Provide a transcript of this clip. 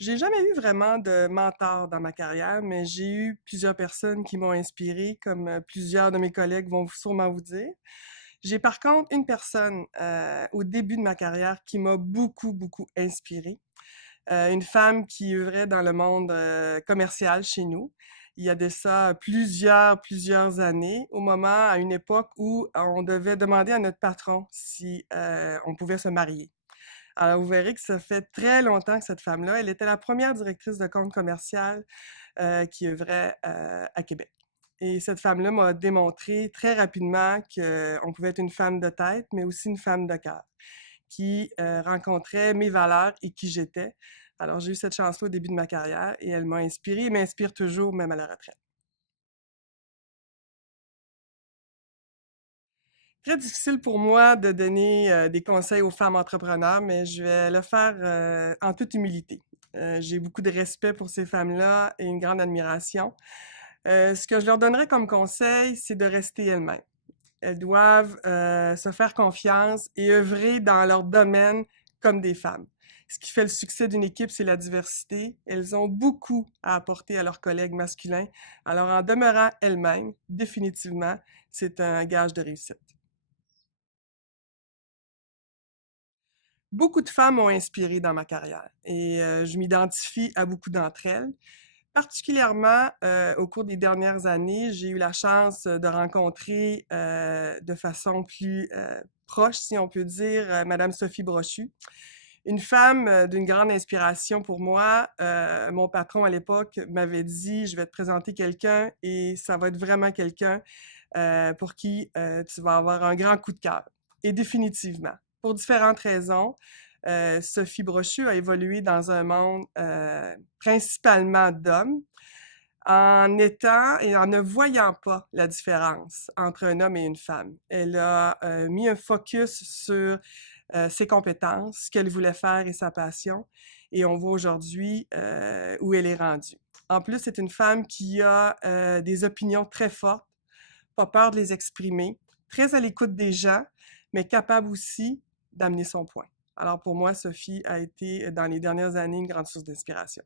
J'ai jamais eu vraiment de mentor dans ma carrière, mais j'ai eu plusieurs personnes qui m'ont inspirée, comme plusieurs de mes collègues vont sûrement vous dire. J'ai par contre une personne au début de ma carrière qui m'a beaucoup inspirée. Une femme qui œuvrait dans le monde commercial chez nous. Il y a de ça plusieurs années, au moment, à une époque où on devait demander à notre patron si on pouvait se marier. Alors, vous verrez que ça fait très longtemps que cette femme-là, elle était la première directrice de compte commercial qui œuvrait à Québec. Et cette femme-là m'a démontré très rapidement qu'on pouvait être une femme de tête, mais aussi une femme de cœur, qui rencontrait mes valeurs et qui j'étais. Alors, j'ai eu cette chance-là au début de ma carrière et elle m'a inspirée et m'inspire toujours, même à la retraite. Très difficile pour moi de donner des conseils aux femmes entrepreneurs, mais je vais le faire en toute humilité. J'ai beaucoup de respect pour ces femmes-là et une grande admiration. Ce que je leur donnerais comme conseil, c'est de rester elles-mêmes. Elles doivent se faire confiance et œuvrer dans leur domaine comme des femmes. Ce qui fait le succès d'une équipe, c'est la diversité. Elles ont beaucoup à apporter à leurs collègues masculins. Alors, en demeurant elles-mêmes, définitivement, c'est un gage de réussite. Beaucoup de femmes m'ont inspirée dans ma carrière et je m'identifie à beaucoup d'entre elles. Particulièrement, au cours des dernières années, j'ai eu la chance de rencontrer de façon plus proche, si on peut dire, Madame Sophie Brochu, une femme d'une grande inspiration pour moi. Mon patron à l'époque m'avait dit, je vais te présenter quelqu'un et ça va être vraiment quelqu'un pour qui tu vas avoir un grand coup de cœur. Et définitivement, pour différentes raisons, Sophie Brochu a évolué dans un monde principalement d'hommes, en étant et en ne voyant pas la différence entre un homme et une femme. Elle a mis un focus sur ses compétences, ce qu'elle voulait faire et sa passion, et on voit aujourd'hui où elle est rendue. En plus, c'est une femme qui a des opinions très fortes, pas peur de les exprimer, très à l'écoute des gens, mais capable aussi d'amener son point. Alors pour moi, Sophie a été, dans les dernières années, une grande source d'inspiration.